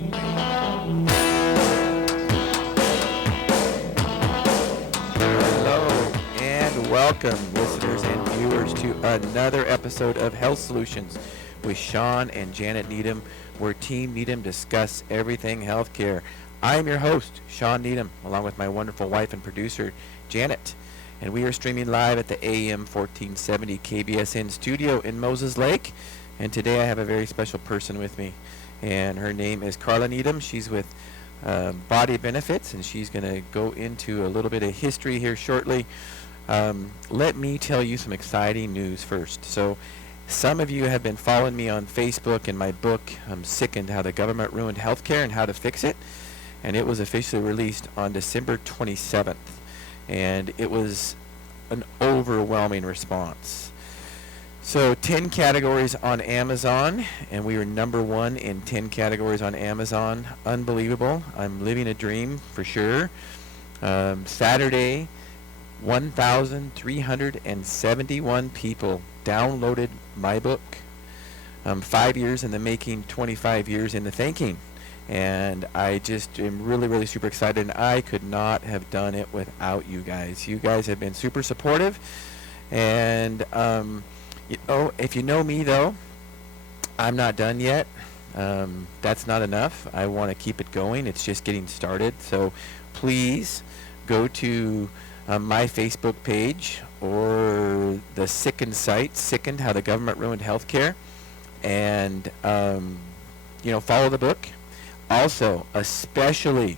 News. Hello and welcome, listeners and viewers, to another episode of Health Solutions with Shawn and Janet Needham, where Team Needham discuss everything healthcare. I am your host, Shawn Needham, along with my wonderful wife and producer, Janet. And we are streaming live at the AM 1470 KBSN studio in Moses Lake. And today I have a very special person with me. And her name is Carla Needham. She's with Body Benefitz, and she's going to go into a little bit of history here shortly. Let me tell you some exciting news first. So some of you have been following me on Facebook and my book, I'm Sickened, How the Government Ruined Healthcare and How to Fix It. And it was officially released on December 27th. And it was an overwhelming response. So 10 categories on Amazon, and we were number one in 10 categories on Amazon. Unbelievable. I'm living a dream for sure. Saturday, 1,371 people downloaded my book. 5 years in the making, 25 years in the thinking. And I just am really, really super excited, and I could not have done it without you guys. You guys have been super supportive, and if you know me, though, I'm not done yet. That's not enough. I want to keep it going. It's just getting started. So please go to my Facebook page or the Sickened site, Sickened, How the Government Ruined Healthcare, and follow the book. Also, especially,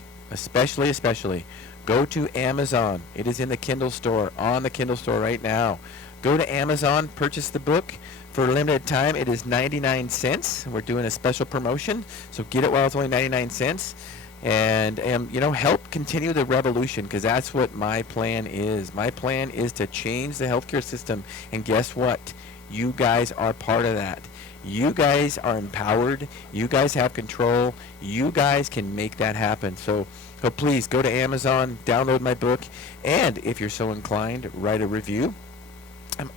go to Amazon. It is in the Kindle store, on the Kindle store right now. Go to Amazon, purchase the book. For a limited time, it is 99 cents. We're doing a special promotion, so get it while it's only 99 cents. And, help continue the revolution, because that's what my plan is. My plan is to change the healthcare system, and guess what? You guys are part of that. You guys are empowered. You guys have control. You guys can make that happen. So please go to Amazon, download my book, and if you're so inclined, write a review.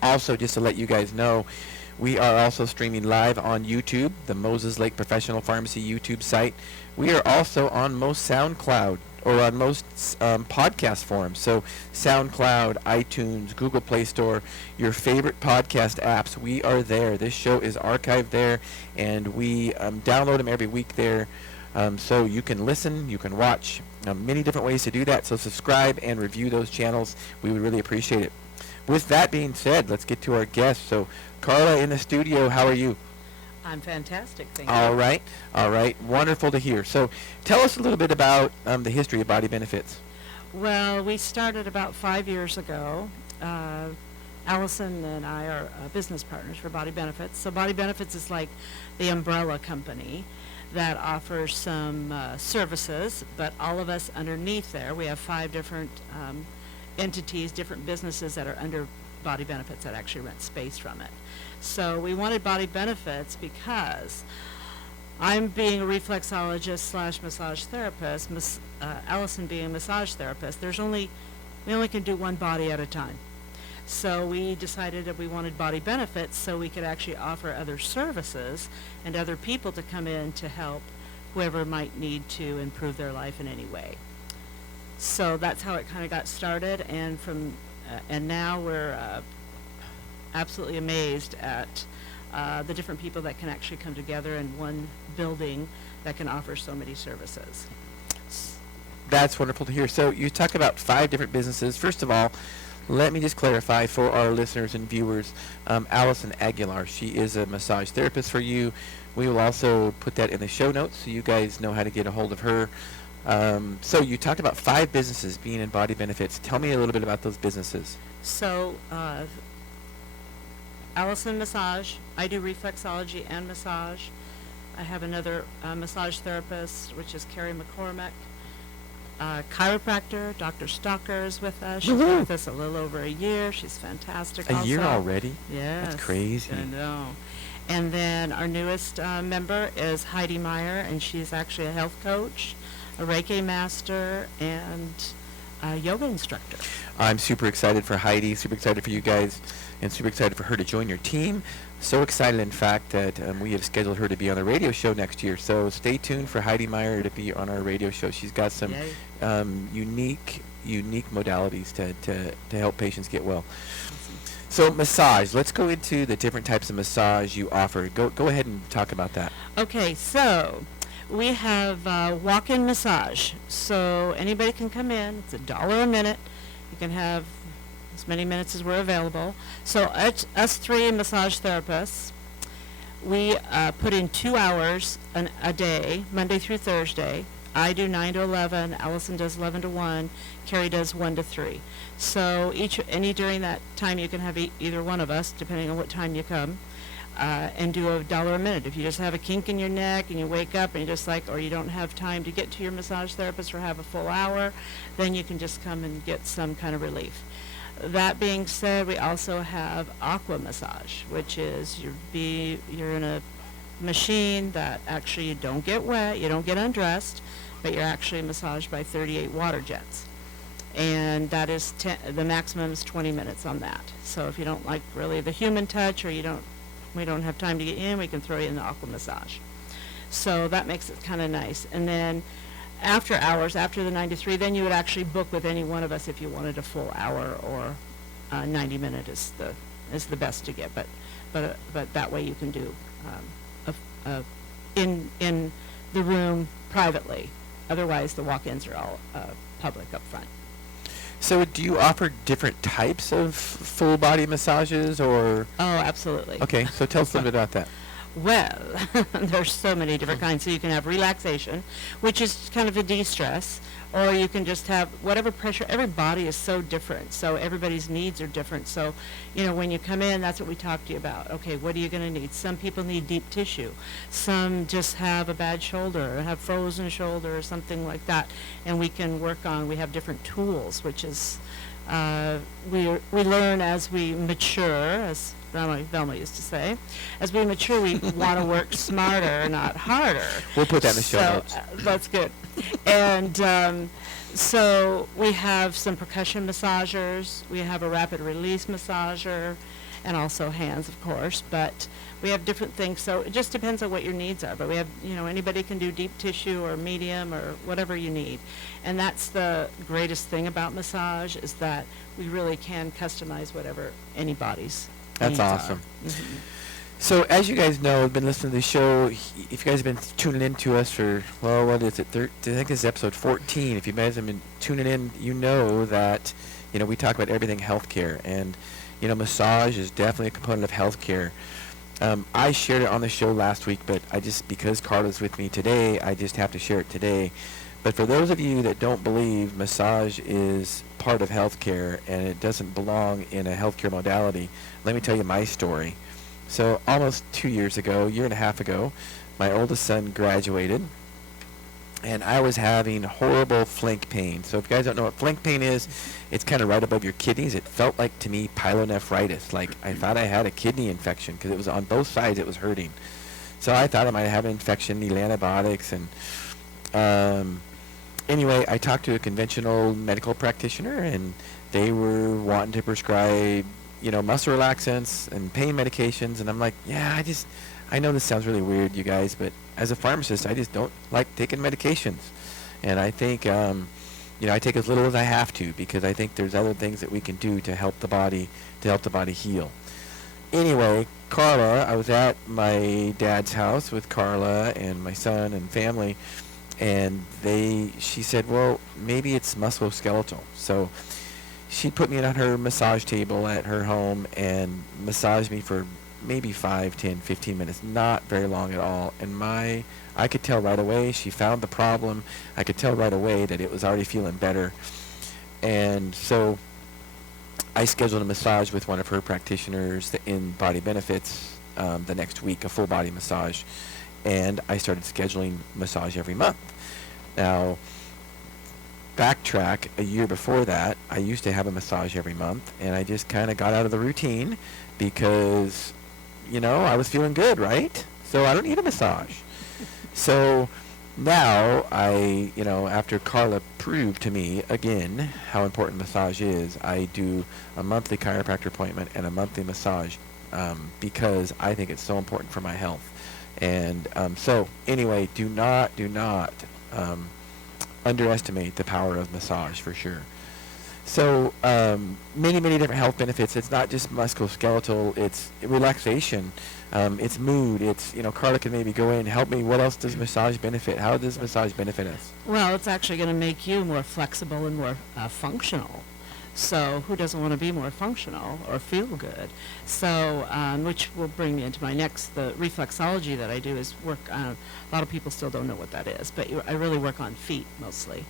Also, just to let you guys know, we are also streaming live on YouTube, the Moses Lake Professional Pharmacy YouTube site. We are also on most SoundCloud, or on most podcast forums. So SoundCloud, iTunes, Google Play Store, your favorite podcast apps, we are there. This show is archived there, and we download them every week there. So you can listen, you can watch, many different ways to do that. So subscribe and review those channels. We would really appreciate it. With that being said, let's get to our guests. So Carla in the studio, how are you? I'm fantastic, thank you. All right. Wonderful to hear. So tell us a little bit about the history of Body Benefitz. Well, we started about 5 years ago. Allison and I are business partners for Body Benefitz. So Body Benefitz is like the umbrella company that offers some services, but all of us underneath there, we have 5 different entities, different businesses that are under Body Benefitz that actually rent space from it. So we wanted Body Benefitz because I'm being a reflexologist / massage therapist, Allison being a massage therapist. We only can do one body at a time. So we decided that we wanted Body Benefitz so we could actually offer other services and other people to come in to help whoever might need to improve their life in any way. So that's how it kind of got started, and now we're absolutely amazed at the different people that can actually come together in one building that can offer so many services. That's wonderful to hear. So you talk about 5 different businesses. First of all, let me just clarify for our listeners and viewers, Allison Aguilar, she is a massage therapist for you. We will also put that in the show notes so you guys know how to get a hold of her. So you talked about 5 businesses being in Body Benefitz. Tell me a little bit about those businesses. So Allison Massage, I do reflexology and massage. I have another massage therapist, which is Carrie McCormick. Chiropractor, Dr. Stalker is with us. She's been with us a little over a year. She's fantastic A also. year already? Yes. That's crazy. I know. And then our newest member is Heidi Meyer, and she's actually a health coach, a Reiki master, and yoga instructor. I'm super excited for Heidi, super excited for you guys, and super excited for her to join your team. So excited, in fact, that we have scheduled her to be on the radio show next year. So stay tuned for Heidi Meyer to be on our radio show. She's got some unique modalities to help patients get well. Awesome. So massage. Let's go into the different types of massage you offer. Go ahead and talk about that. Okay, so we have walk-in massage. So anybody can come in. It's $1 a minute. You can have as many minutes as we're available. So us three massage therapists, we put in 2 hours a day, Monday through Thursday. I do 9 to 11. Allison does 11 to 1. Carrie does 1 to 3. So during that time, you can have either one of us, depending on what time you come, and do $1 a minute. If you just have a kink in your neck and you wake up and you just or you don't have time to get to your massage therapist or have a full hour, then you can just come and get some kind of relief. That being said, we also have aqua massage, which is you're in a machine that actually you don't get wet, you don't get undressed, but you're actually massaged by 38 water jets. And that is the maximum is 20 minutes on that. So if you don't like really the human touch, or we don't have time to get in, we can throw you in the aqua massage. So that makes it kind of nice. And then after hours, after the 9 to 3, then you would actually book with any one of us if you wanted a full hour, or 90 minute is the best to get. But that way you can do in the room privately. Otherwise, the walk-ins are all public up front. So do you offer different types of full body massages, or? Oh, absolutely. Okay, so tell us a little bit about that. Well, there's so many different kinds. So you can have relaxation, which is kind of a de-stress, or you can just have whatever pressure. Every body is so different, so everybody's needs are different. So, when you come in, that's what we talk to you about. Okay, what are you going to need? Some people need deep tissue. Some just have a bad shoulder, or have frozen shoulder, or something like that. And we have different tools, which is, we learn as we mature, as Velma used to say. As we mature, we want to work smarter, not harder. We'll put that in the show notes. That's good. And so we have some percussion massagers. We have a rapid release massager, and also hands, of course. But we have different things. So it just depends on what your needs are. But we have, anybody can do deep tissue or medium or whatever you need. And that's the greatest thing about massage, is that we really can customize whatever anybody's. That's awesome. Mm-hmm. So as you guys know, I've been listening to the show. If you guys have been tuning in to us for, what is it? I think this is episode 14. If you guys have been tuning in, you know that, we talk about everything healthcare. And, massage is definitely a component of healthcare. I shared it on the show last week, but because Carla's with me today, I just have to share it today. But for those of you that don't believe massage is part of healthcare and it doesn't belong in a healthcare modality, let me tell you my story. So almost 2 years ago, year and a half ago, my oldest son graduated, and I was having horrible flank pain. So if you guys don't know what flank pain is, it's kind of right above your kidneys. It felt like, to me, pyelonephritis. Like I thought I had a kidney infection because it was on both sides. It was hurting. So I thought I might have an infection, needed antibiotics, and anyway, I talked to a conventional medical practitioner, and they were wanting to prescribe, muscle relaxants and pain medications. And I'm like, yeah, I know this sounds really weird, you guys, but as a pharmacist, I just don't like taking medications. And I think, I take as little as I have to, because I think there's other things that we can do to help the body heal. Anyway, Carla, I was at my dad's house with Carla and my son and family, and she said, well, maybe it's musculoskeletal. So she put me on her massage table at her home and massaged me for maybe 5, 10, 15 minutes, not very long at all. And I could tell right away she found the problem. I could tell right away that it was already feeling better. And so I scheduled a massage with one of her practitioners in Body Benefitz the next week, a full body massage. And I started scheduling massage every month. Now, backtrack, a year before that, I used to have a massage every month, and I just kind of got out of the routine because, I was feeling good, right? So I don't need a massage. So now after Carla proved to me again how important massage is, I do a monthly chiropractor appointment and a monthly massage because I think it's so important for my health. And so anyway, do not underestimate the power of massage for sure. So many different health benefits. It's not just musculoskeletal. It's relaxation. It's mood. It's Carla can maybe go in and help me. What else does massage benefit? How does massage benefit us? Well, it's actually going to make you more flexible and more functional. So who doesn't want to be more functional or feel good? So, which will bring me into my next, the reflexology that I do is work on, a lot of people still don't know what that is, but I really work on feet mostly.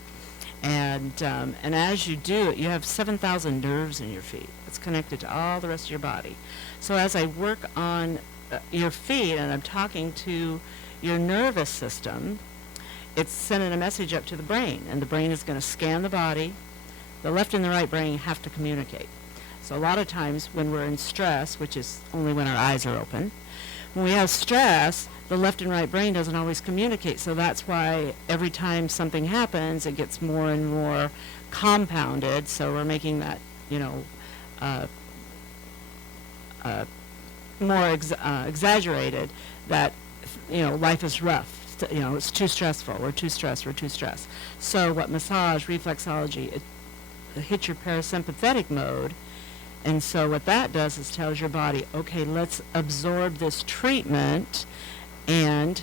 And as you do it, you have 7,000 nerves in your feet. It's connected to all the rest of your body. So as I work on your feet and I'm talking to your nervous system, it's sending a message up to the brain, and the brain is going to scan the body. The left and the right brain have to communicate. So a lot of times when we're in stress, which is only when our eyes are open, when we have stress, the left and right brain doesn't always communicate. So that's why every time something happens, it gets more and more compounded. So we're making that, more exaggerated, that, life is rough. It's too stressful. We're too stressed. So what massage, reflexology, it hits your parasympathetic mode. And so what that does is tells your body, okay, let's absorb this treatment and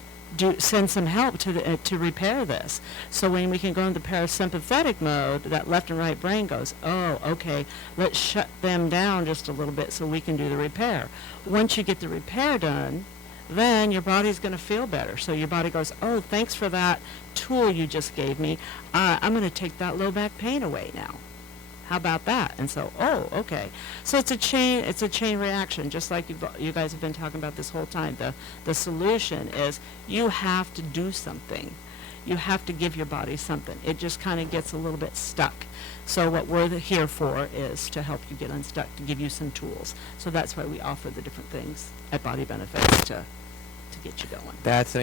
send some help to repair this. So when we can go into parasympathetic mode, that left and right brain goes, oh, okay, let's shut them down just a little bit so we can do the repair. Once you get the repair done, then your body's going to feel better. So your body goes, oh, thanks for that tool you just gave me. I'm going to take that low back pain away now. How about that? And so, oh, okay. So it's a chain reaction, just like you guys have been talking about this whole time. The solution is you have to do something. You have to give your body something. It just kind of gets a little bit stuck. So what we're here for is to help you get unstuck, to give you some tools. So that's why we offer the different things at Body Benefitz to get you going. That's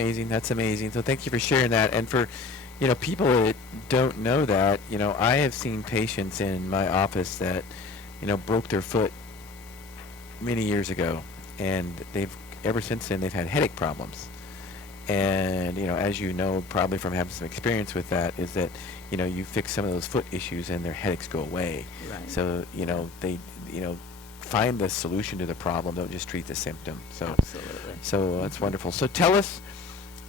amazing. So thank you for sharing that. And for people that don't know that, I have seen patients in my office that, broke their foot many years ago, and ever since then they've had headache problems. And, as you know, probably from having some experience with that, is that, you fix some of those foot issues and their headaches go away. Right. So, they, find the solution to the problem, don't just treat the symptom. So, absolutely. So that's wonderful. So tell us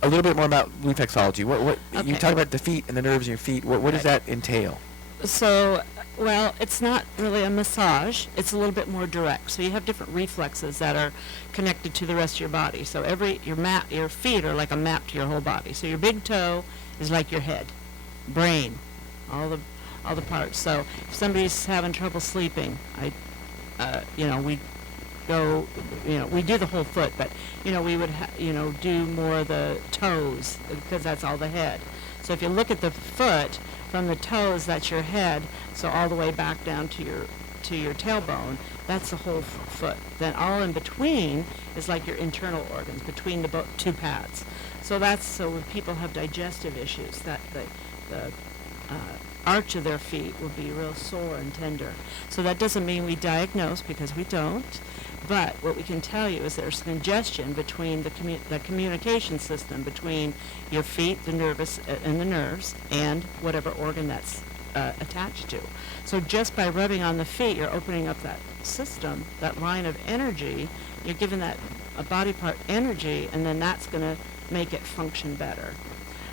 a little bit more about reflexology. What Okay. You talk about the feet and the nerves in your feet. What does that entail? So, well, it's not really a massage. It's a little bit more direct. So you have different reflexes that are connected to the rest of your body. So your feet are like a map to your whole body. So your big toe is like your head, brain, all the parts. So if somebody's having trouble sleeping, we go, we do the whole foot, but, we would, do more of the toes, because that's all the head. So if you look at the foot, from the toes, that's your head, so all the way back down to your tailbone, that's the whole foot. Then all in between is like your internal organs, between the two pads. So when people have digestive issues, that the arch of their feet will be real sore and tender. So that doesn't mean we diagnose, because we don't. But what we can tell you is there's congestion between the communication system between your feet, the nerves, and whatever organ that's attached to. So just by rubbing on the feet, you're opening up that system, that line of energy. You're giving that a body part energy, and then that's going to make it function better.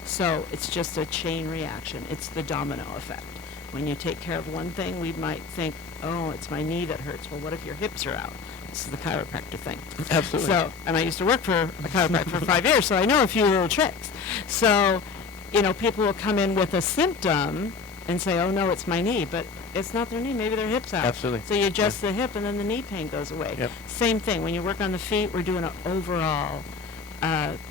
So it's just a chain reaction. It's the domino effect. When you take care of one thing, we might think, oh, it's my knee that hurts. Well, what if your hips are out? This is the chiropractor thing. Absolutely. So, and I used to work for a chiropractor for 5 years, so I know a few little tricks. So, people will come in with a symptom and say, oh, no, it's my knee, but it's not their knee. Maybe their hip's out. Absolutely. So you adjust the hip, and then the knee pain goes away. Yep. Same thing. When you work on the feet, we're doing an overall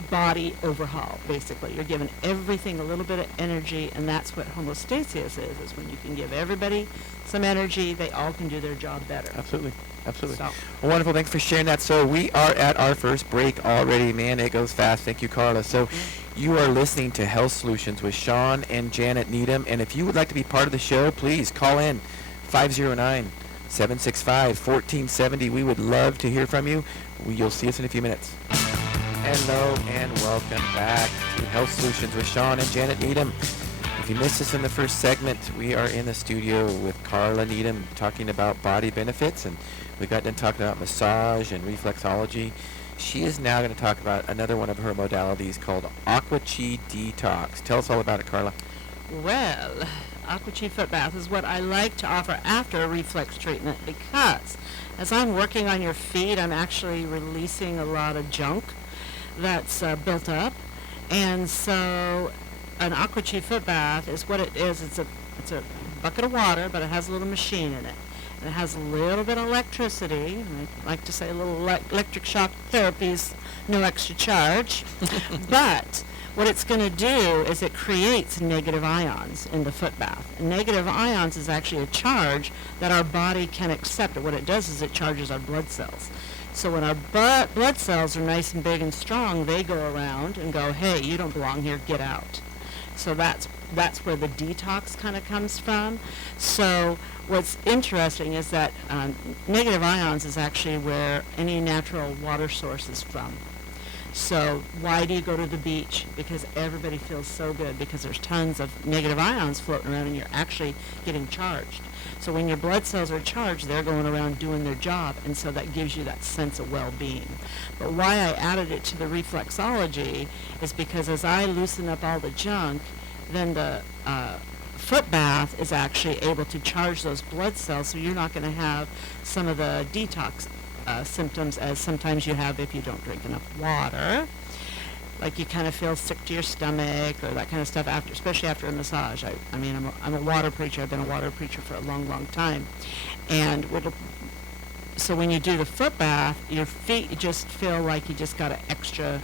body overhaul, basically. You're giving everything a little bit of energy, and that's what homeostasis is when you can give everybody some energy, they all can do their job better. Absolutely. So. Well, wonderful. Thanks for sharing that. So we are at our first break already. Man, it goes fast. Thank you, Carla. So You are listening to Health Solutions with Shawn and Janet Needham. And if you would like to be part of the show, please call in 509-765-1470. We would love to hear from you. You'll see us in a few minutes. Hello and welcome back to Health Solutions with Shawn and Janet Needham. If you missed us in the first segment, we are in the studio with Carla Needham talking about Body Benefitz, and we got done talking about massage and reflexology. She is now going to talk about another one of her modalities called Aqua Chi Detox. Tell us all about it, Carla. Well, Aqua Chi foot bath is what I like to offer after a reflex treatment, because as I'm working on your feet, I'm actually releasing a lot of junk that's built up. And so an Aqua Chi foot bath is what it is. It's a bucket of water, but it has a little machine in it. And it has a little bit of electricity. And I like to say a little electric shock therapy is no extra charge. But what it's going to do is it creates negative ions in the foot bath. And negative ions is actually a charge that our body can accept. And what it does is it charges our blood cells. So when our blood cells are nice and big and strong, they go around and go, hey, you don't belong here, get out. So that's where the detox kind of comes from. So what's interesting is that negative ions is actually where any natural water source is from. So why do you go to the beach? Because everybody feels so good, because there's tons of negative ions floating around and you're actually getting charged. So when your blood cells are charged, they're going around doing their job, and so that gives you that sense of well-being. But why I added it to the reflexology is because as I loosen up all the junk, then the foot bath is actually able to charge those blood cells, so you're not going to have some of the detox symptoms as sometimes you have if you don't drink enough water. Like you kind of feel sick to your stomach or that kind of stuff after, especially after a massage. I mean, I'm a water preacher. I've been a water preacher for a long, long time. And so when you do the foot bath, your feet just feel like you just got an extra,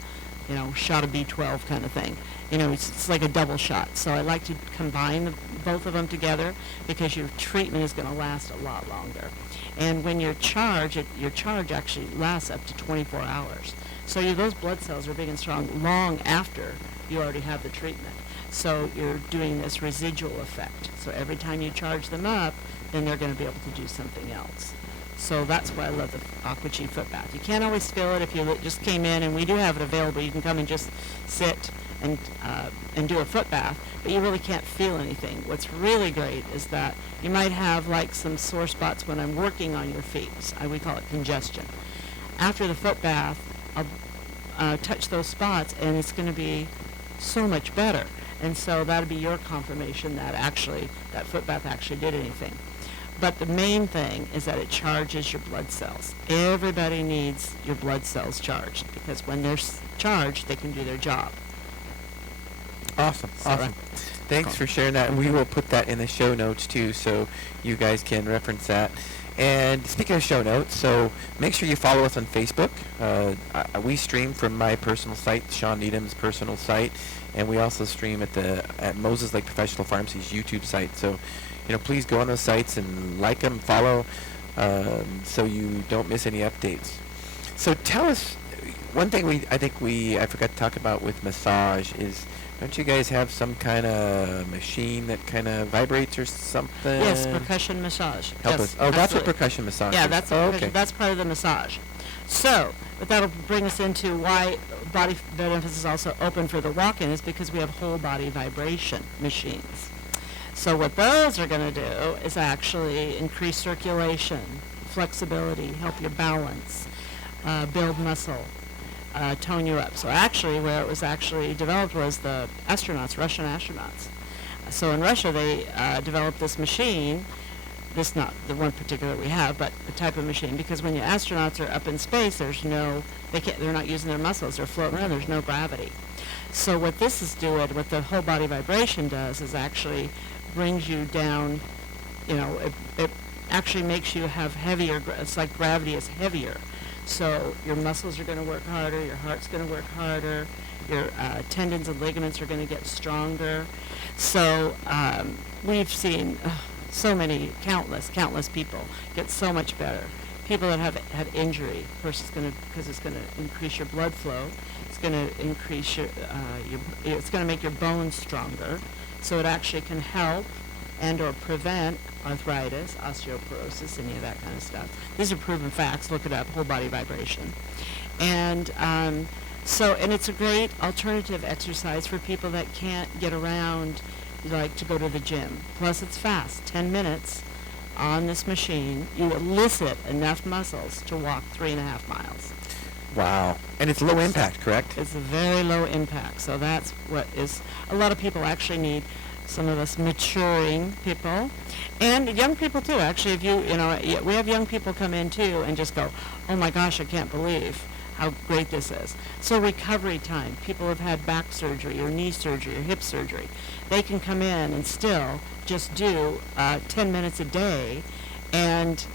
shot of B12 kind of thing. It's like a double shot. So I like to combine both of them together because your treatment is going to last a lot longer. And when your charge actually lasts up to 24 hours. So those blood cells are big and strong long after you already have the treatment. So you're doing this residual effect. So every time you charge them up, then they're going to be able to do something else. So that's why I love the Aqua Chi foot bath. You can't always feel it if you just came in, and we do have it available. You can come and just sit and do a foot bath, but you really can't feel anything. What's really great is that you might have like some sore spots when I'm working on your feet. We call it congestion. After the foot bath, I'll touch those spots, and it's going to be so much better. And so that'll be your confirmation that actually that foot bath actually did anything. But the main thing is that it charges your blood cells. Everybody needs your blood cells charged, because when they're charged, they can do their job. Awesome. Thanks for sharing that. And we will put that in the show notes too, so you guys can reference that. And speaking of show notes, so make sure you follow us on Facebook. We stream from my personal site, Shawn Needham's personal site, and we also stream at Moses Lake Professional Pharmacy's YouTube site. So, please go on those sites and like them, follow, so you don't miss any updates. So tell us, one thing I forgot to talk about with massage is, don't you guys have some kind of machine that kind of vibrates or something? Yes, percussion massage. Help us. Oh, that's what percussion massage is. Yeah, that's okay. That's part of the massage. So, but that'll bring us into why Body Benefitz is also open for the walk-in, is because we have whole body vibration machines. So what those are going to do is actually increase circulation, flexibility, help your balance, build muscle, tone you up. So actually where it was actually developed was the astronauts, Russian astronauts. So in Russia they developed this machine, this not the one particular we have, but the type of machine, because when the astronauts are up in space, they're not using their muscles, they're floating around, there's no gravity. So what this is doing, what the whole body vibration does, is actually brings you down, it actually makes you have heavier, it's like gravity is heavier. So your muscles are going to work harder, your heart's going to work harder, your tendons and ligaments are going to get stronger. So we've seen so many, countless people get so much better. People that have had injury, of course, because it's going to increase your blood flow. It's going to increase it's going to make your bones stronger, so it actually can help and or prevent arthritis, osteoporosis, any of that kind of stuff. These are proven facts. Look it up, whole body vibration. And and it's a great alternative exercise for people that can't get around, like to go to the gym. Plus it's fast, 10 minutes on this machine. You elicit enough muscles to walk 3.5 miles. Wow. And it's low impact, correct? It's a very low impact. So that's what is, a lot of people actually need, some of us maturing people, and young people too. Actually, if we have young people come in too and just go, oh my gosh, I can't believe how great this is. So recovery time, people have had back surgery or knee surgery or hip surgery, they can come in and still just do 10 minutes a day, and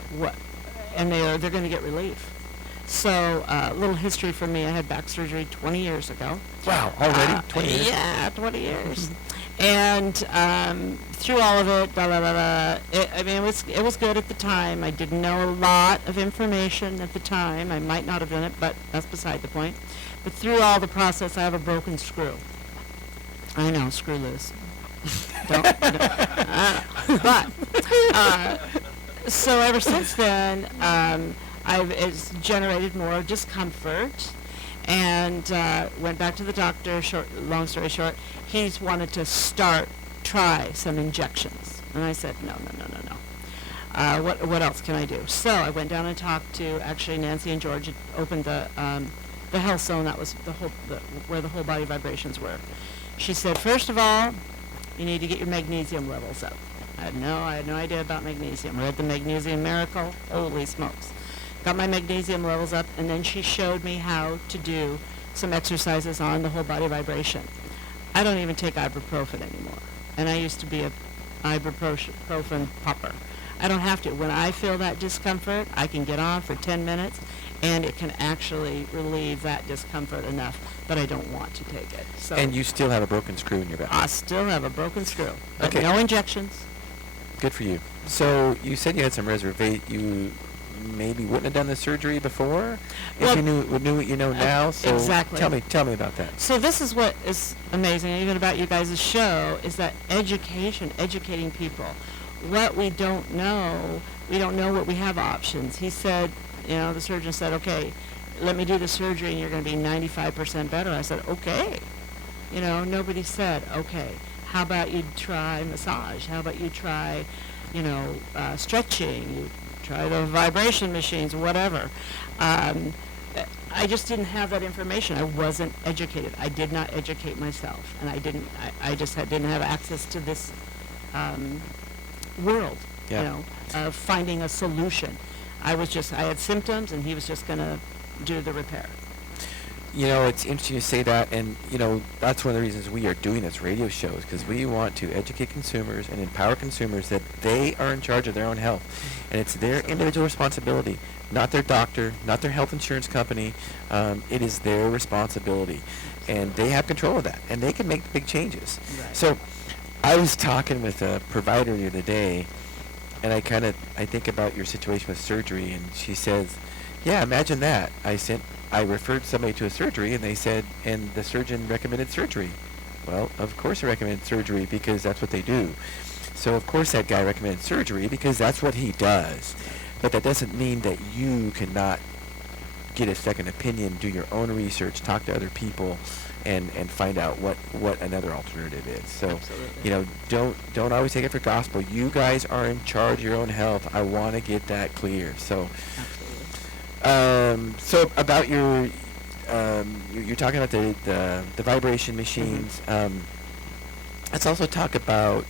they're going to get relief. So a little history for me, I had back surgery 20 years ago. Wow, already? 20 years? Yeah, 20 years. And through all of it, it was good at the time. I didn't know a lot of information at the time. I might not have done it, but that's beside the point. But through all the process, I have a broken screw. I know, screw loose. So ever since then, it's generated more discomfort, and went back to the doctor. Long story short, he's wanted to try some injections, and I said no. What else can I do? So I went down and talked to, actually, Nancy and George had opened the health zone. That was where the whole body vibrations were. She said, first of all, you need to get your magnesium levels up. I had no idea about magnesium. I read the Magnesium Miracle. Holy smokes. Got my magnesium levels up, and then she showed me how to do some exercises on the whole body vibration. I don't even take ibuprofen anymore, and I used to be a ibuprofen popper. I don't have to. When I feel that discomfort, I can get on for 10 minutes, and it can actually relieve that discomfort enough that I don't want to take it. So, and you still have a broken screw in your back? I still have a broken screw, but okay. No injections. Good for you. So you said you had some you maybe wouldn't have done the surgery before if you knew what you know now. So exactly. Tell me about that. So this is what is amazing, even about you guys' show, is that educating people. What we don't know what we have options. He said, the surgeon said, okay, let me do the surgery and you're going to be 95% better. I said, okay. Nobody said, okay, how about you try massage? How about you try, stretching? You try the vibration machines, whatever. I just didn't have that information. I wasn't educated. I did not educate myself, and I didn't have access to this world, of finding a solution. I had symptoms, and he was just going to do the repair. It's interesting you say that, and, that's one of the reasons we are doing this radio show, is because we want to educate consumers and empower consumers that they are in charge of their own health. And it's their individual responsibility, not their doctor, not their health insurance company. It is their responsibility. And they have control of that, and they can make big changes. Right. So I was talking with a provider the other day, and I think about your situation with surgery, and she says, yeah, imagine that. I referred somebody to a surgery, and they said, and the surgeon recommended surgery. Well, of course he recommended surgery because that's what they do. So of course that guy recommended surgery because that's what he does. But that doesn't mean that you cannot get a second opinion, do your own research, talk to other people, and find out what another alternative is. So, absolutely. Don't always take it for gospel. You guys are in charge of your own health. I want to get that clear. So. Absolutely. So about you're talking about the vibration machines. Mm-hmm. Let's also talk about,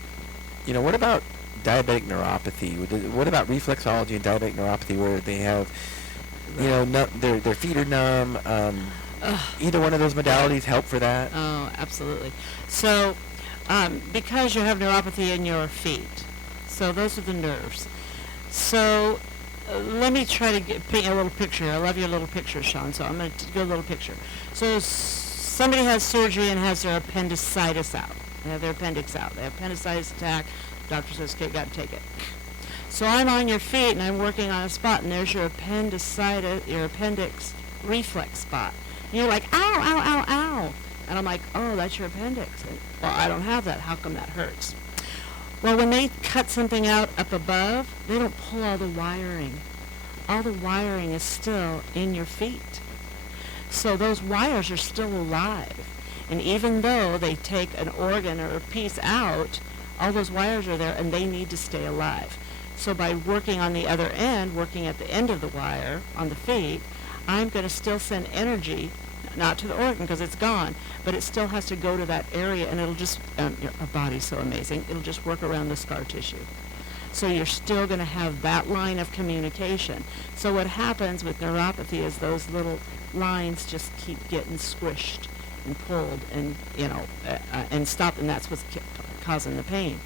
what about diabetic neuropathy? What about reflexology and diabetic neuropathy, where they have, their feet are numb? Either one of those modalities help for that? Oh, absolutely. So, because you have neuropathy in your feet, so those are the nerves. So. Let me try to paint you a little picture. I love your little picture, Shawn, so I'm going to do a little picture. So somebody has surgery and has their appendicitis out. They have their appendix out. They have appendicitis attack. Doctor says, okay, got to take it. So I'm on your feet, and I'm working on a spot, and there's your appendix reflex spot. And you're like, ow, ow, ow, ow. And I'm like, oh, that's your appendix. And, well, I don't have that. How come that hurts? Well, when they cut something out up above, they don't pull all the wiring. All the wiring is still in your feet. So those wires are still alive. And even though they take an organ or a piece out, all those wires are there and they need to stay alive. So by working on the other end, working at the end of the wire on the feet, I'm going to still send energy, not to the organ because it's gone, but it still has to go to that area, and it'll just, our body's so amazing, it'll just work around the scar tissue. So you're still going to have that line of communication. So what happens with neuropathy is those little lines just keep getting squished and pulled and, and stopped, and that's what's causing the pain.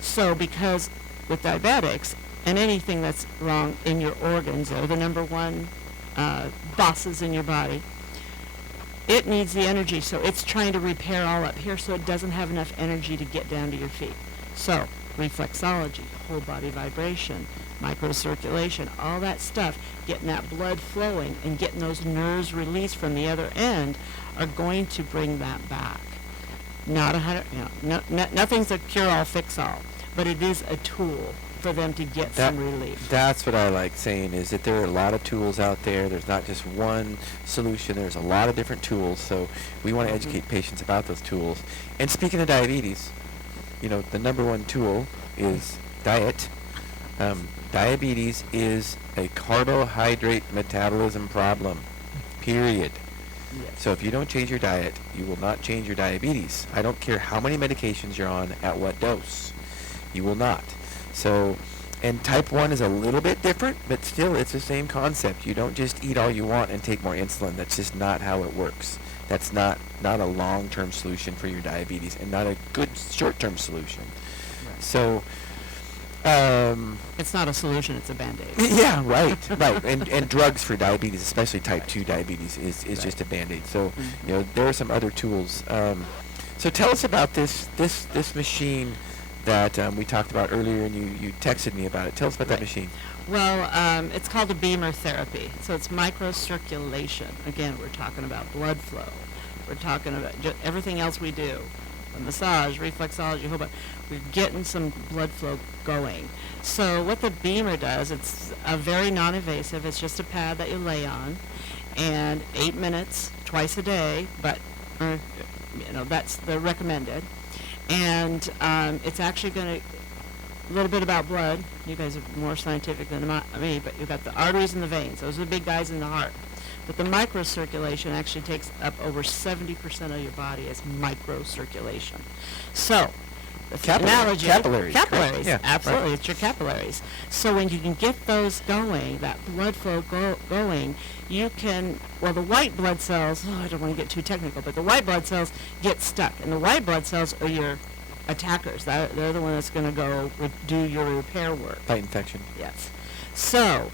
So because with diabetics and anything that's wrong in your organs, they're the number one bosses in your body, it needs the energy, so it's trying to repair all up here so it doesn't have enough energy to get down to your feet. So reflexology, whole body vibration, microcirculation, all that stuff, getting that blood flowing and getting those nerves released from the other end are going to bring that back. Not 100, nothing's a cure-all, fix-all, but it is a tool for them to get some relief. That's what I like saying, is that there are a lot of tools out there. There's not just one solution. There's a lot of different tools, so we want to educate patients about those tools. And speaking of diabetes, the number one tool is diet. Diabetes is a carbohydrate metabolism problem, period. Yes. So if you don't change your diet, you will not change your diabetes. I don't care how many medications you're on, at what dose. You will not. So, and type 1 is a little bit different, but still it's the same concept. You don't just eat all you want and take more insulin. That's just not how it works. That's not a long-term solution for your diabetes, and not a good short-term solution. Right. So, it's not a solution, it's a Band-Aid. yeah, right. And drugs for diabetes, especially type 2 diabetes, is Right. just a Band-Aid. So, there are some other tools. So tell us about this machine that we talked about earlier, and you texted me about it. Tell us about that machine. Well, it's called a Bermer therapy. So it's microcirculation. Again, we're talking about blood flow. We're talking about everything else we do. The massage, reflexology, whole bunch. We're getting some blood flow going. So what the Bermer does, it's a very non-invasive. It's just a pad that you lay on, and 8 minutes twice a day, but that's the recommended. And it's actually going to, a little bit about blood. You guys are more scientific than me, but you've got the arteries and the veins. Those are the big guys in the heart. But the microcirculation actually takes up over 70% of your body as microcirculation. So, the analogy... Capillaries. Capillaries, Yeah, absolutely. right. It's your capillaries. So when you can get those going, that blood flow going, you can... Well, the white blood cells... I don't want to get too technical, but the white blood cells get stuck. And the white blood cells are your attackers. They're the one that's going to go do your repair work. Fight infection. Yes. So,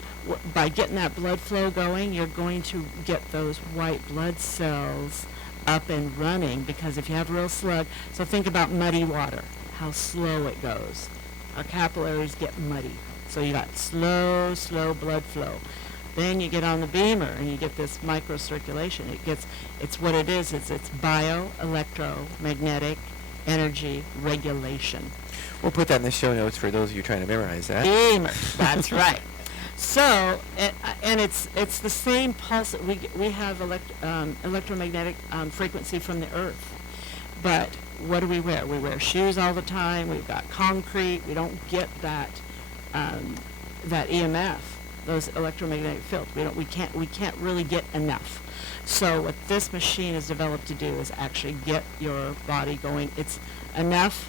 by getting that blood flow going, you're going to get those white blood cells up and running, because if you have real slug, so think about muddy water, how slow it goes. Our capillaries get muddy. So you got slow blood flow. Then you get on the Bermer and you get this microcirculation. It's what it is. It's bioelectromagnetic energy regulation. We'll put that in the show notes for those of you trying to memorize that. Bermer, that's right. So, and it's the same pulse that we have electromagnetic frequency from the earth. But what do we wear? We wear shoes all the time. We've got concrete. We don't get that EMF, those electromagnetic fields. We can't really get enough. So what this machine is developed to do is actually get your body going. It's enough.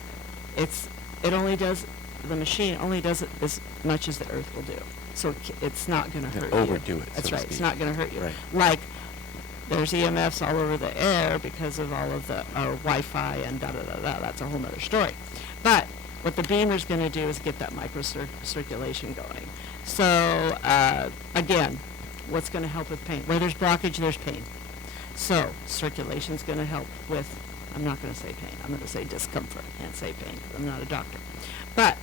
The machine only does it as much as the earth will do. So it's not going to hurt you. Overdo it. That's so right. It's not going to hurt you. Right. Like there's EMFs all over the air because of all of our Wi-Fi and da-da-da-da. That's a whole other story. But what the Bermer's going to do is get that microcirculation going. So, again, what's going to help with pain? Where there's blockage, there's pain. So circulation's going to help with, I'm not going to say pain. I'm going to say discomfort. I can't say pain because I'm not a doctor. But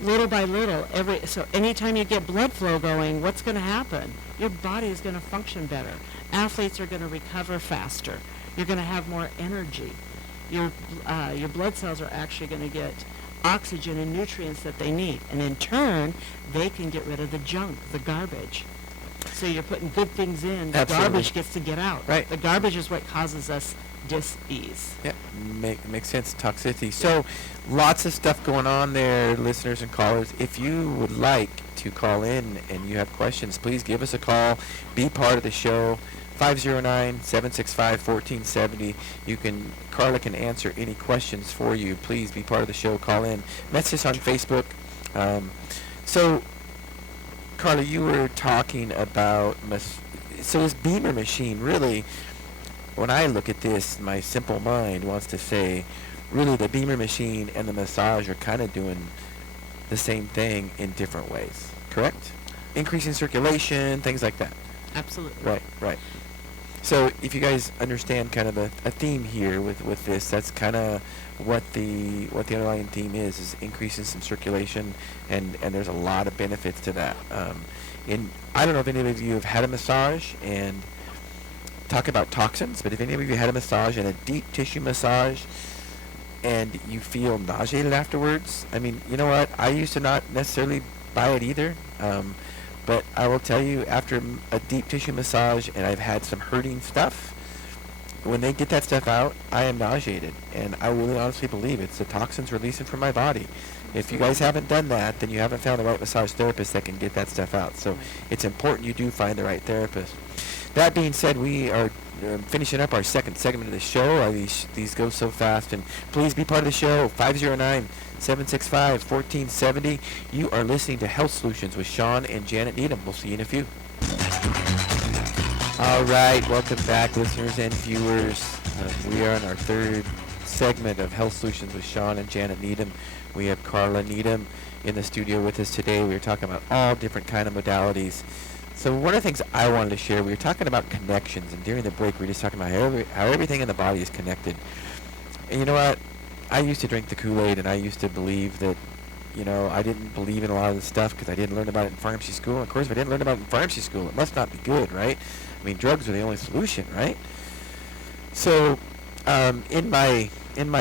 little by little, so anytime you get blood flow going, what's going to happen? Your body is going to function better. Athletes are going to recover faster. You're going to have more energy. Your blood cells are actually going to get oxygen and nutrients that they need, and in turn, they can get rid of the junk, the garbage. So you're putting good things in. The Absolutely. garbage gets to get out. Right. The garbage is what causes us dis-ease. Yeah, makes sense. Toxicity. So, lots of stuff going on there, listeners and callers. If you would like to call in and you have questions, please give us a call. Be part of the show. 509-765-1470. Carla can answer any questions for you. Please be part of the show. Call in. Message us on Facebook. So, Carla, you were talking about so this Bermer machine really. When I look at this, my simple mind wants to say, really, the Bermer machine and the massage are kind of doing the same thing in different ways, correct? Increasing circulation, things like that. Absolutely. Right. So if you guys understand kind of a theme here with this, that's kind of what the underlying theme is increasing some circulation, and there's a lot of benefits to that. I don't know if any of you have had a massage and talk about toxins, but if any of you had a massage and a deep tissue massage and you feel nauseated afterwards, I mean, you know what? I used to not necessarily buy it either, but I will tell you, after a deep tissue massage and I've had some hurting stuff, when they get that stuff out, I am nauseated, and I really honestly believe it's the toxins releasing from my body. If you guys haven't done that, then you haven't found the right massage therapist that can get that stuff out. So it's important you do find the right therapist. That being said, we are finishing up our second segment of the show. These go so fast, and please be part of the show. 509-765-1470. You are listening to Health Solutions with Shawn and Janet Needham. We'll see you in a few. All right, welcome back, listeners and viewers. We are in our third segment of Health Solutions with Shawn and Janet Needham. We have Carla Needham in the studio with us today. We are talking about all different kind of modalities. So one of the things I wanted to share, we were talking about connections, and during the break we were just talking about how everything in the body is connected. And you know what? I used to drink the Kool-Aid, and I used to believe that, I didn't believe in a lot of this stuff because I didn't learn about it in pharmacy school. And of course, if I didn't learn about it in pharmacy school, it must not be good, right? I mean, drugs are the only solution, right? So in my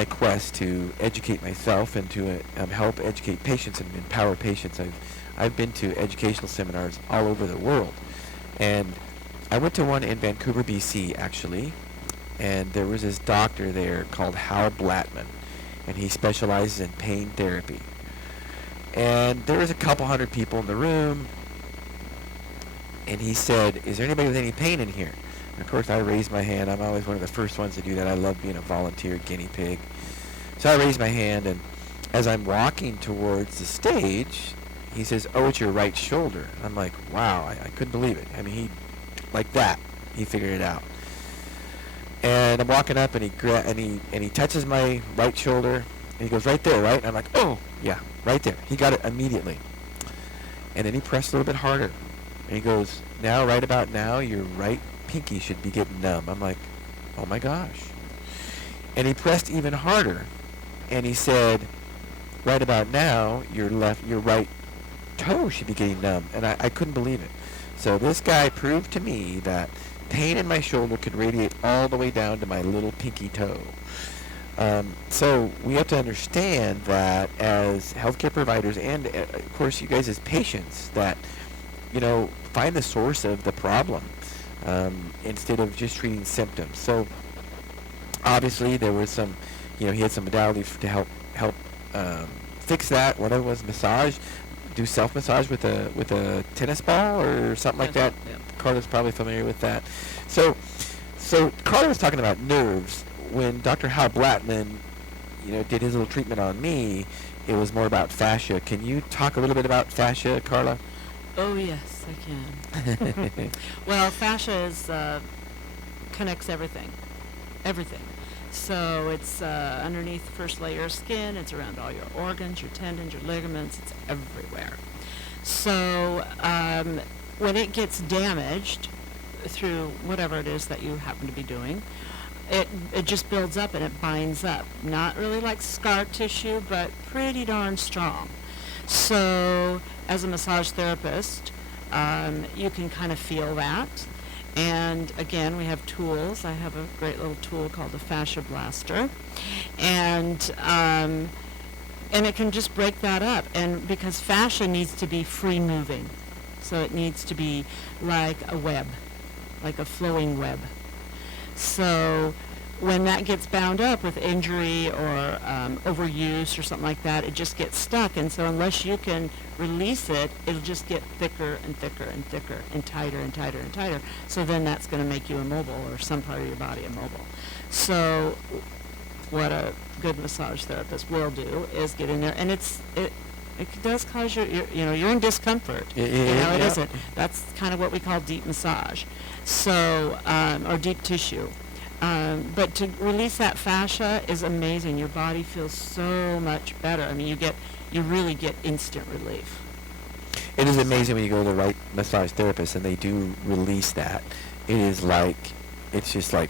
quest to educate myself and to help educate patients and empower patients, I've been to educational seminars all over the world, and I went to one in Vancouver, BC, actually, and there was this doctor there called Hal Blattman, and he specializes in pain therapy. And there was a couple hundred people in the room, and he said, "Is there anybody with any pain in here?" And of course, I raised my hand. I'm always one of the first ones to do that. I love being a volunteer guinea pig. So I raised my hand, and as I'm walking towards the stage, he says, "Oh, it's your right shoulder." I'm like, wow, I couldn't believe it. I mean, he figured it out. And I'm walking up, and he touches my right shoulder, and he goes, "Right there, right?" And I'm like, "Oh, yeah, right there." He got it immediately. And then he pressed a little bit harder, and he goes, "Now, right about now, your right pinky should be getting numb." I'm like, oh my gosh. And he pressed even harder, and he said, "Right about now, your right toe should be getting numb." And I couldn't believe it. So this guy proved to me that pain in my shoulder could radiate all the way down to my little pinky toe. So we have to understand that as healthcare providers, and of course you guys as patients, that find the source of the problem instead of just treating symptoms. So obviously there was some, he had some modalities to help fix that. One of them was massage. Do self-massage with a tennis ball or something like that. Yeah. Carla's probably familiar with that. So Carla was talking about nerves. When Dr. Hal Blattman, did his little treatment on me, it was more about fascia. Can you talk a little bit about fascia, Carla? Oh, yes, I can. Well, fascia connects everything. So it's underneath the first layer of skin. It's around all your organs, your tendons, your ligaments. It's everywhere. So when it gets damaged through whatever it is that you happen to be doing, it just builds up and it binds up. Not really like scar tissue, but pretty darn strong. So as a massage therapist, you can kind of feel that. And again, we have tools. I have a great little tool called the fascia blaster. And it can just break that up. And because fascia needs to be free moving. So it needs to be like a web, like a flowing web. So when that gets bound up with injury or overuse or something like that, it just gets stuck. And so unless you can release it, it'll just get thicker and thicker and thicker and tighter and tighter and tighter. So then that's going to make you immobile or some part of your body immobile. So what a good massage therapist will do is get in there, and it does cause you're in discomfort. It isn't. That's kind of what we call deep massage. So or deep tissue. But to release that fascia is amazing. Your body feels so much better. I mean, you really get instant relief. It is amazing when you go to the right massage therapist and they do release that. It is like, it's just like,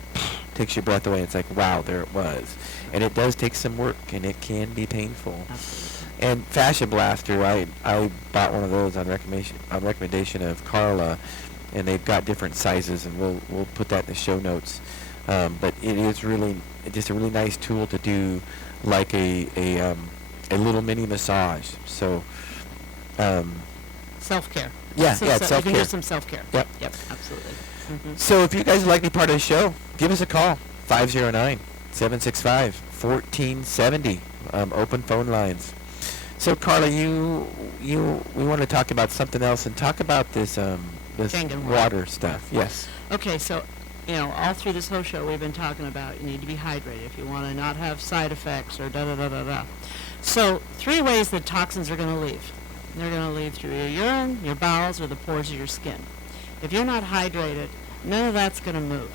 takes your breath away. It's like, wow, there it was. And it does take some work, and it can be painful. Absolutely. And fascia blaster, I bought one of those on recommendation of Carla, and they've got different sizes, and we'll put that in the show notes. But it is really just a really nice tool to do, like a little mini massage. So self-care. Yeah, You self-care. can do some self-care. Yep, Absolutely. Mm-hmm. So if you guys would like to be part of the show, give us a call, 509-765-1470. Open phone lines. So Carla, we want to talk about something else and talk about this Kangen water stuff. Yes. Okay, so all through this whole show we've been talking about you need to be hydrated if you want to not have side effects or da-da-da-da-da. So 3 ways that toxins are going to leave. They're going to leave through your urine, your bowels, or the pores of your skin. If you're not hydrated, none of that's going to move.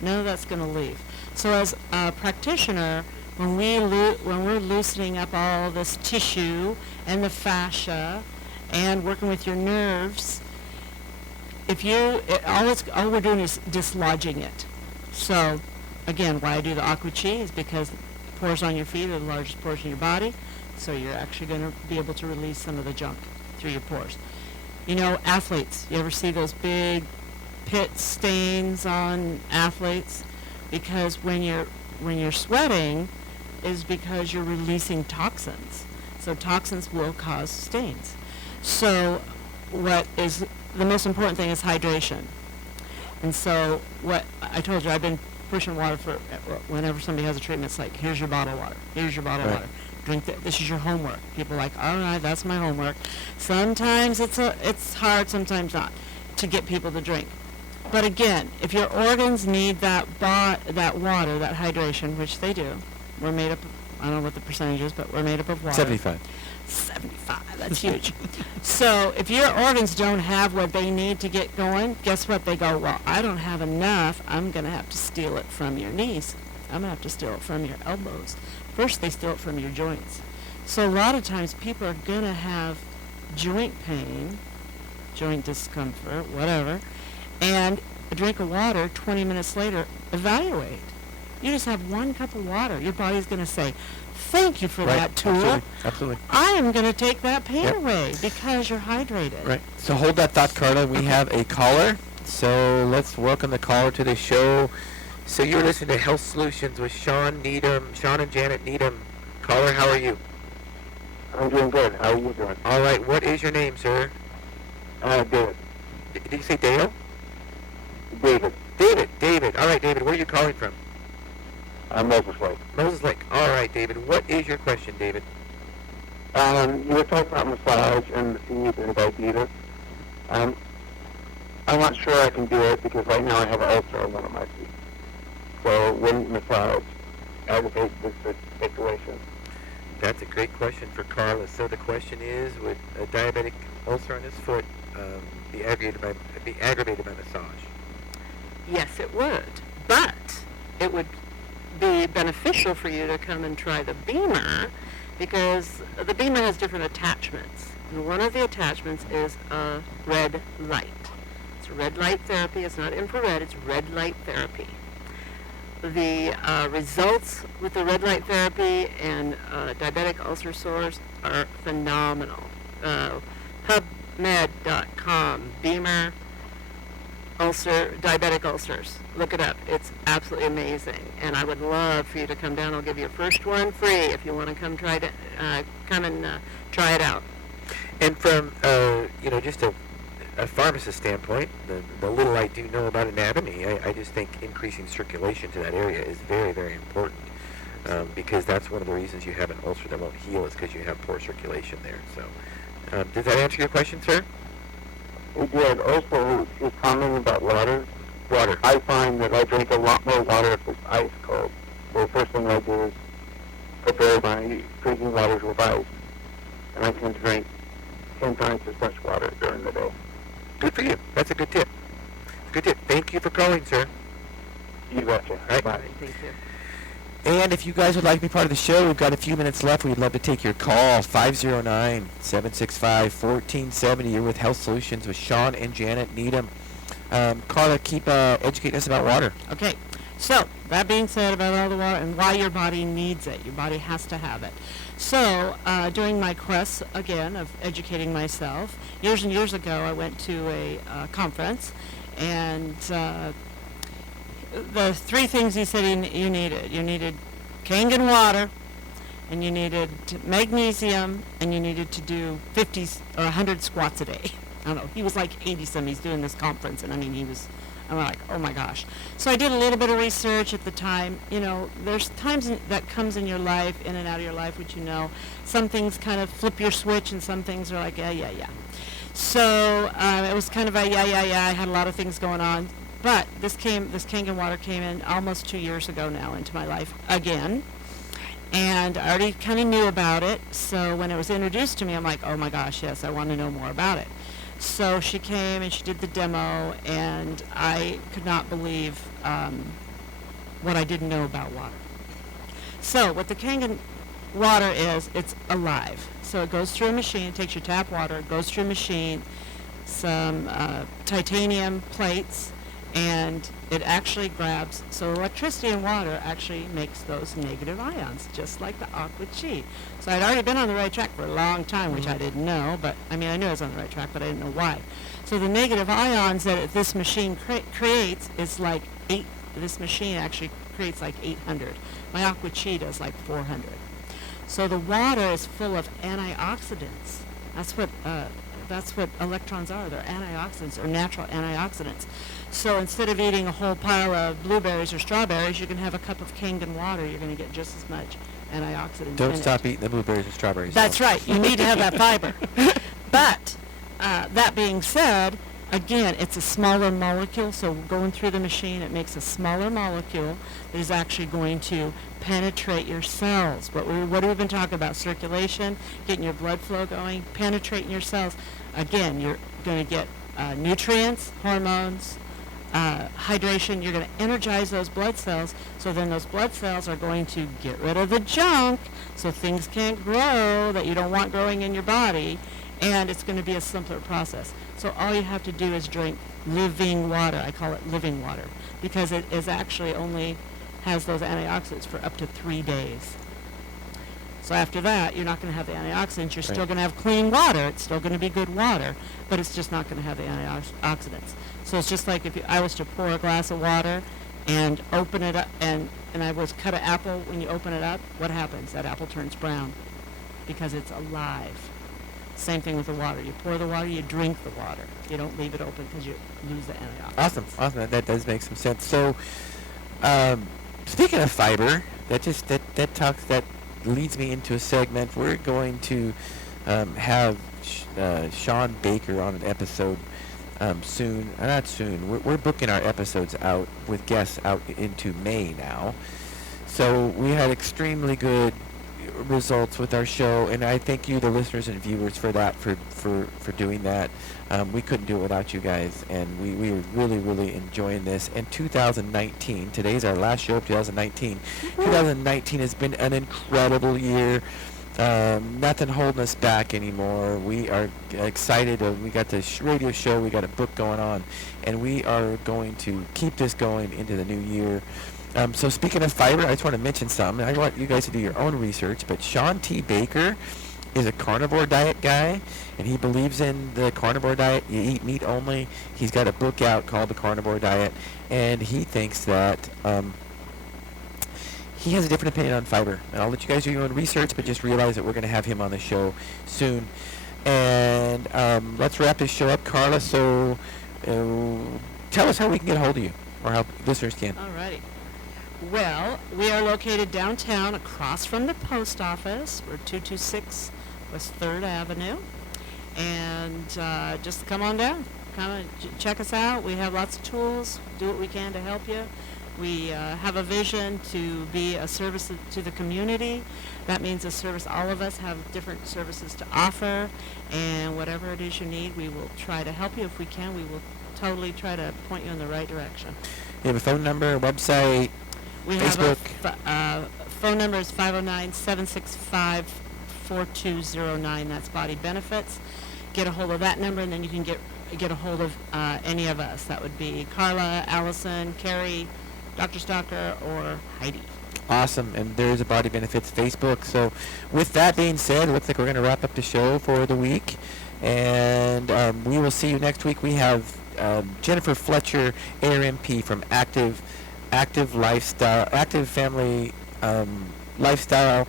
None of that's going to leave. So as a practitioner, when we're loosening up all this tissue and the fascia and working with your nerves, all we're doing is dislodging it. So, again, why I do the aqua chi is because the pores on your feet are the largest pores in your body, so you're actually going to be able to release some of the junk through your pores. Athletes, you ever see those big pit stains on athletes? Because when you're sweating is because you're releasing toxins. So toxins will cause stains. So what is the most important thing is hydration. And so what I told you, I've been pushing water for whenever somebody has a treatment. It's like, here's your bottle of water. Here's your bottle of water. Drink this is your homework. People are like, all right, that's my homework. Sometimes it's hard, sometimes not, to get people to drink. But again, if your organs need that water, that hydration, which they do, we're made up of, I don't know what the percentage is, but we're made up of water. 75. 75, that's huge. So if your organs don't have what they need to get going, guess what? They go, well, I don't have enough. I'm going to have to steal it from your knees. I'm going to have to steal it from your elbows. First, they steal it from your joints. So a lot of times people are going to have joint pain, joint discomfort, whatever, and a drink of water, 20 minutes later, evaluate. You just have 1 cup of water. Your body's going to say, thank you for that tool. Absolutely. I am going to take that pain away because you're hydrated. Right. So hold that thought, Carla. We have a caller. So let's welcome the caller to the show. So you're listening to Health Solutions with Shawn and Janet Needham. Caller, how are you? I'm doing good. How are you doing? All right. What is your name, sir? David. Did you say Dale? David. David. All right, David. Where are you calling from? Moses Lake. Moses Lake. All right, David. What is your question, David? You were talking about massage and the feet and diabetes. I'm not sure I can do it because right now I have an ulcer on one of my feet. So wouldn't massage aggravate this situation? That's a great question for Carla. So the question is, would a diabetic ulcer on his foot be aggravated by massage? Yes, it would. But it would be beneficial for you to come and try the Bermer because the Bermer has different attachments. And one of the attachments is a red light. It's red light therapy. It's not infrared. It's red light therapy. The results with the red light therapy and diabetic ulcer sores are phenomenal. PubMed.com, Bermer diabetic ulcers. Look it up. It's absolutely amazing, and I would love for you to come down. I'll give you a first one free if you want to come try it. Come and try it out. And from just a pharmacist standpoint, the little I do know about anatomy, I just think increasing circulation to that area is very, very important, because that's one of the reasons you have an ulcer that won't heal is because you have poor circulation there. So, does that answer your question, sir? It did. Also, your comment about water. Water. I find that I drink a lot more water if it's ice cold. So the first thing I do is prepare my drinking waters with ice. And I tend to drink 10 times as much water during the day. Good for you. That's a good tip. Good tip. Thank you for calling, sir. You betcha. All right. Bye. Thank you. And if you guys would like to be part of the show, we've got a few minutes left. We'd love to take your call, 509-765-1470. You're with Health Solutions with Shawn and Janet Needham. Carla, keep educating us about water. Okay, so that being said about all the water and why your body needs it, your body has to have it. So during my quest, again, of educating myself, years and years ago, I went to a conference, and the three things he said you needed Kangen water, and you needed magnesium, and you needed to do 50 or 100 squats a day. I don't know, he was like 80-some, he's doing this conference, and I'm like, oh my gosh. So I did a little bit of research at the time. There's times that comes in your life, in and out of your life, which some things kind of flip your switch, and some things are like, yeah. So it was kind of a yeah. I had a lot of things going on. But this Kangen water came in almost 2 years ago now into my life again. And I already kind of knew about it. So when it was introduced to me, I'm like, oh my gosh, yes, I want to know more about it. So she came and she did the demo, and I could not believe what I didn't know about water. So what the Kangen water is, it's alive. So it goes through a machine, it takes your tap water, it goes through a machine, some titanium plates, and it actually grabs, so electricity and water actually makes those negative ions, just like the aqua chi. So I'd already been on the right track for a long time, which I didn't know, but I knew I was on the right track, but I didn't know why. So the negative ions that this machine creates is like this machine actually creates like 800. My aqua chi does like 400. So the water is full of antioxidants. That's what electrons are. They're antioxidants, or natural antioxidants. So instead of eating a whole pile of blueberries or strawberries, you can have a cup of Kangen water. You're going to get just as much antioxidants. Don't stop eating the blueberries and strawberries. That's right. You need to have that fiber. But that being said, again, it's a smaller molecule. So going through the machine, it makes a smaller molecule that is actually going to penetrate your cells. What have we been talking about? Circulation, getting your blood flow going, penetrating your cells. Again, you're going to get nutrients, hormones, hydration. You're going to energize those blood cells, so then those blood cells are going to get rid of the junk, so things can't grow that you don't want growing in your body, and it's going to be a simpler process. So all you have to do is drink living water. I call it living water because it is actually only has those antioxidants for up to 3 days. So after that, you're not going to have the antioxidants. You're still going to have clean water. It's still going to be good water, but it's just not going to have the antioxidants. So it's just like if I was to pour a glass of water and open it up, and I was cut an apple. When you open it up, what happens? That apple turns brown because it's alive. Same thing with the water. You pour the water, you drink the water. You don't leave it open because you lose the antioxidants. Awesome. That does make some sense. So, speaking of fiber, that leads me into a segment. We're going to have Shawn Baker on an episode soon. Not soon. We're booking our episodes out with guests out into May now. So we had extremely good results with our show, and I thank you, the listeners and viewers, for that, for doing that. We couldn't do it without you guys, and we are really enjoying this. And 2019, today's our last show of 2019. 2019 has been an incredible year. Nothing holding us back anymore. We are excited. We got this radio show, we got a book going on, and we are going to keep this going into the new year. So speaking of fiber, I just want to mention something. I want you guys to do your own research, but Shawn T. Baker is a carnivore diet guy, and he believes in the carnivore diet. You eat meat only. He's got a book out called The Carnivore Diet, and he thinks that he has a different opinion on fiber. And I'll let you guys do your own research, but just realize that we're going to have him on the show soon. And let's wrap this show up, Carla. So tell us how we can get a hold of you, or how listeners can. Alrighty. Well, we are located downtown across from the post office. We're 226 West 3rd Avenue. And just come on down. Come and check us out. We have lots of tools. Do what we can to help you. We have a vision to be a service to the community. That means a service. All of us have different services to offer. And whatever it is you need, we will try to help you. If we can, we will totally try to point you in the right direction. You have a phone number, website, We Facebook? have a phone number is 509-765-4209. That's Body Benefitz. Get a hold of that number, and then you can get a hold of any of us. That would be Carla, Allison, Carrie, Dr. Stalker, or Heidi. Awesome. And there's a Body Benefitz Facebook. So with that being said, it looks like we're going to wrap up the show for the week. And we will see you next week. We have Jennifer Fletcher, ARMP from Active Family Lifestyle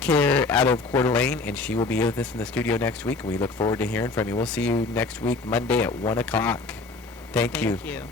Care out of Coeur d'Alene, and she will be with us in the studio next week. We look forward to hearing from you. We'll see you next week, Monday at 1 o'clock. Thank you. Thank you.